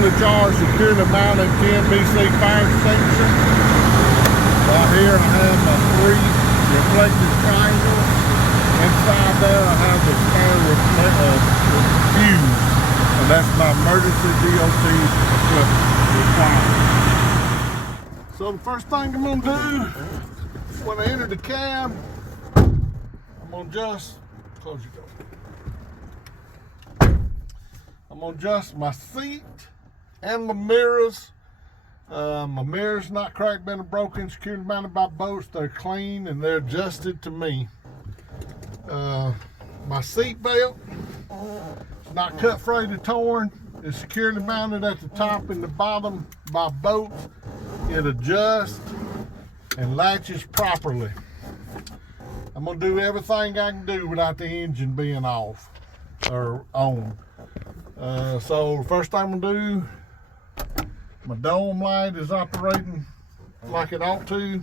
going to charge securely mounted 10 BC fire extinguisher. Right here I have my 3 reflective triangles. Inside there I have the spare fuse. And that's my emergency DOT equipment required. So the first thing I'm going to do when I enter the cab, I'm going to just close your door. I'm going to adjust my seat and my mirrors. My mirrors not cracked, bent, or broken, securely mounted by bolts. They're clean and they're adjusted to me. My seat belt is not cut, frayed, or torn. It's securely mounted at the top and the bottom by bolts. It adjusts and latches properly. I'm going to do everything I can do without the engine being off or on. So the first thing I'm going to do, my dome light is operating like it ought to.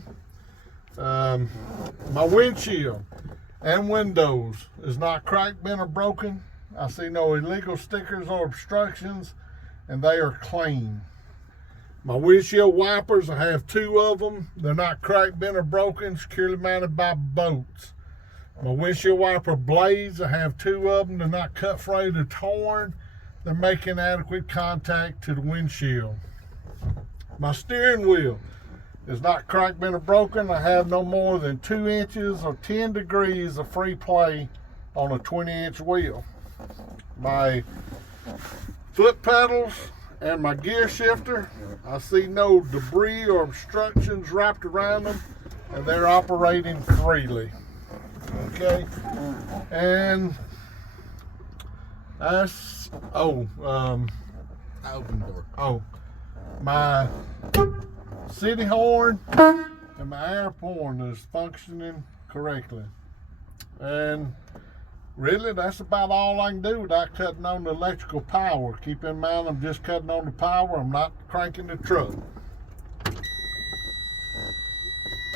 My windshield and windows is not cracked, bent, or broken. I see no illegal stickers or obstructions, and they are clean. My windshield wipers, I have 2 of them. They're not cracked, bent, or broken, securely mounted by bolts. My windshield wiper blades, I have 2 of them. They're not cut, frayed, or torn. They're making adequate contact to the windshield. My steering wheel is not cracked, bent, or broken. I have no more than 2 inches or 10 degrees of free play on a 20-inch wheel. My foot pedals and my gear shifter, I see no debris or obstructions wrapped around them, and they're operating freely. Okay, and that's open door. My city horn and my air horn is functioning correctly, and really that's about all I can do without cutting on the electrical power. Keep in mind I'm just cutting on the power, I'm not cranking the truck.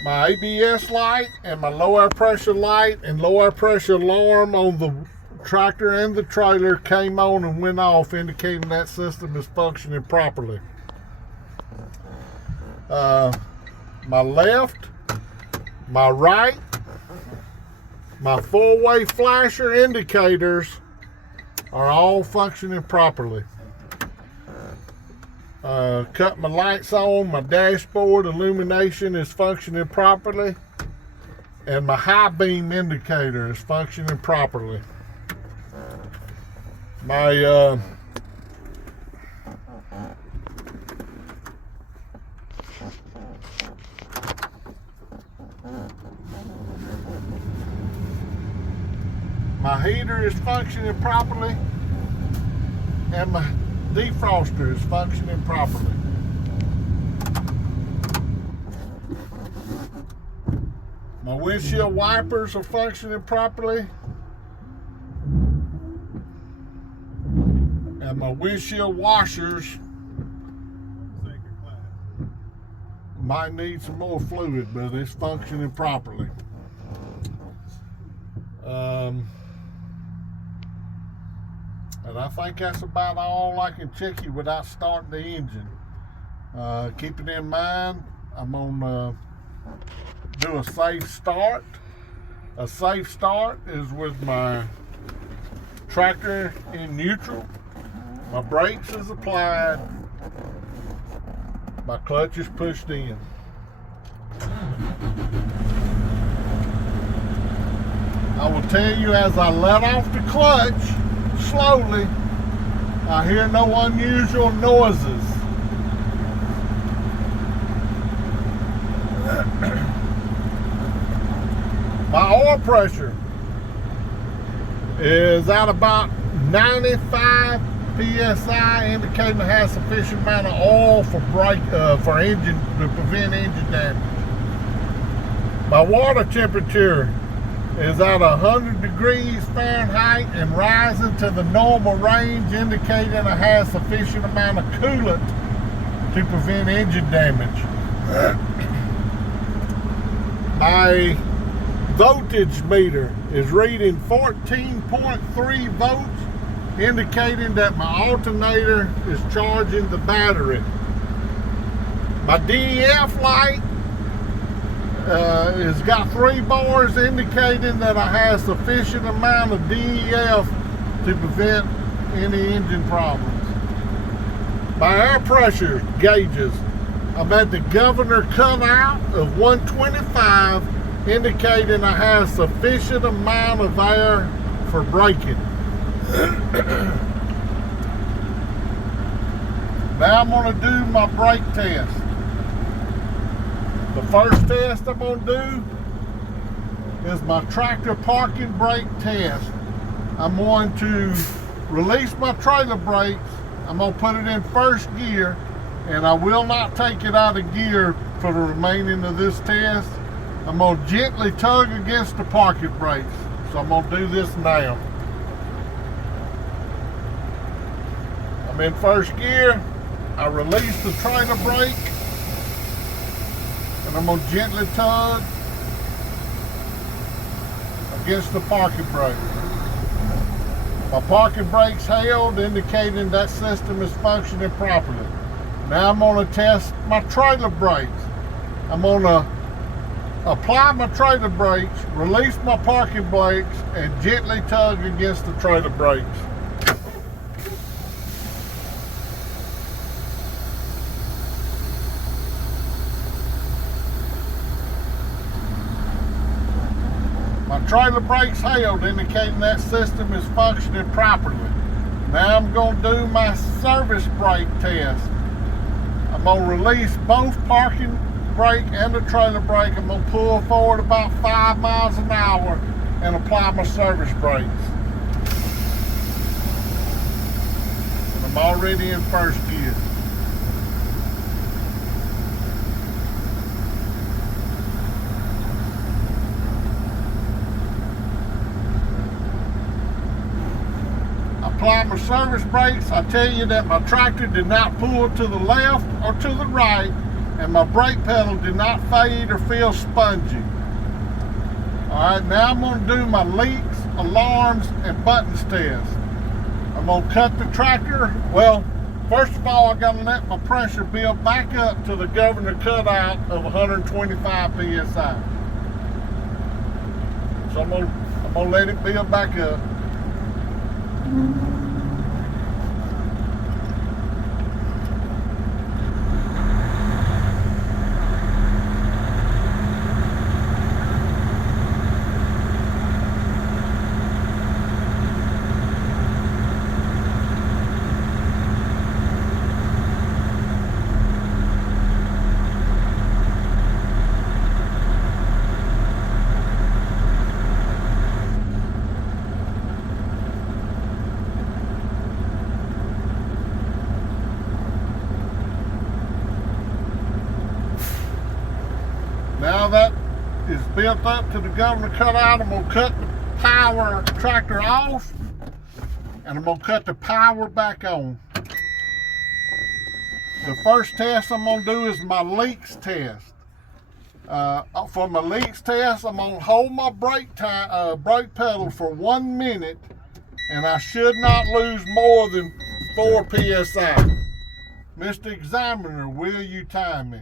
My ABS light and my low air pressure light and low air pressure alarm on the tractor and the trailer came on and went off, indicating that system is functioning properly. My left, my right, my 4-way flasher indicators are all functioning properly. Cut my lights on, my dashboard illumination is functioning properly, and my high beam indicator is functioning properly. My my heater is functioning properly, and my defroster is functioning properly. My windshield wipers are functioning properly, and my windshield washers might need some more fluid, but it's functioning properly. And I think that's about all I can check you without starting the engine. Keeping in mind, I'm gonna do a safe start. A safe start is with my tractor in neutral, my brakes is applied, my clutch is pushed in. I will tell you, as I let off the clutch slowly, I hear no unusual noises. My oil pressure is at about 95 psi, indicating it has sufficient amount of oil for engine to prevent engine damage. My water temperature is at 100 degrees Fahrenheit and rising to the normal range, indicating it has sufficient amount of coolant to prevent engine damage. My voltage meter is reading 14.3 volts, indicating that my alternator is charging the battery. My DEF light has got 3 bars indicating that I have sufficient amount of DEF to prevent any engine problems. My air pressure gauges, I'm at the governor cutout of 125, indicating I have sufficient amount of air for braking. Now I'm going to do my brake test. The first test I'm going to do is my tractor parking brake test. I'm going to release my trailer brakes. I'm going to put it in first gear, and I will not take it out of gear for the remaining of this test. I'm going to gently tug against the parking brakes. So I'm going to do this now. I'm in first gear. I release the trailer brake, and I'm going to gently tug against the parking brake. My parking brake's held, indicating that system is functioning properly. Now I'm going to test my trailer brakes. I'm going to apply my trailer brakes, release my parking brakes, and gently tug against the trailer brakes. My trailer brakes held, indicating that system is functioning properly. Now I'm going to do my service brake test. I'm going to release both parking brake and the trailer brake. I'm going to pull forward about 5 miles an hour and apply my service brakes. And I'm already in first gear. Apply my service brakes. I tell you that my tractor did not pull to the left or to the right, and my brake pedal did not fade or feel spongy. Alright, now I'm going to do my leaks, alarms, and buttons test. I'm going to cut the tractor. Well, first of all, I got to let my pressure build back up to the governor cutout of 125 psi. So I'm going to let it build back up. Now that is built up to the governor cutout, I'm going to cut the power tractor off, and I'm going to cut the power back on. The first test I'm going to do is my leaks test. For my leaks test, I'm going to hold my brake pedal for 1 minute, and I should not lose more than 4 psi. Mr. Examiner, will you time me?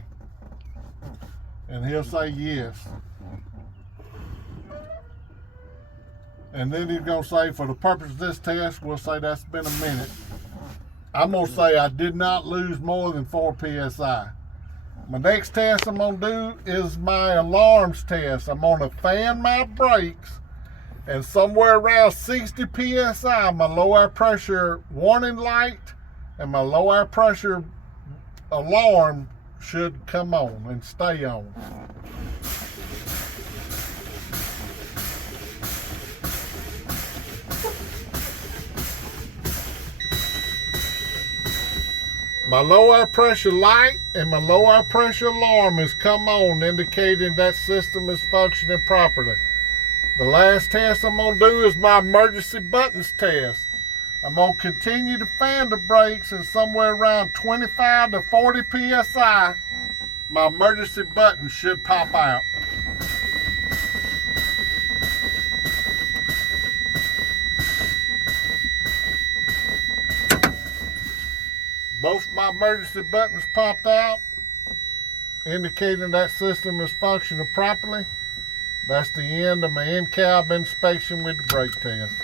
And he'll say yes. And then he's going to say, for the purpose of this test, we'll say that's been a minute. I'm going to say I did not lose more than 4 psi. My next test I'm going to do is my alarms test. I'm going to fan my brakes, and somewhere around 60 psi, my low air pressure warning light and my low air pressure alarm should come on and stay on. My low air pressure light and my low air pressure alarm has come on, indicating that system is functioning properly. The last test I'm going to do is my emergency buttons test. I'm going to continue to fan the brakes, and somewhere around 25 to 40 psi, my emergency button should pop out. Both my emergency buttons popped out, indicating that system is functioning properly. That's the end of my in-cab inspection with the brake test.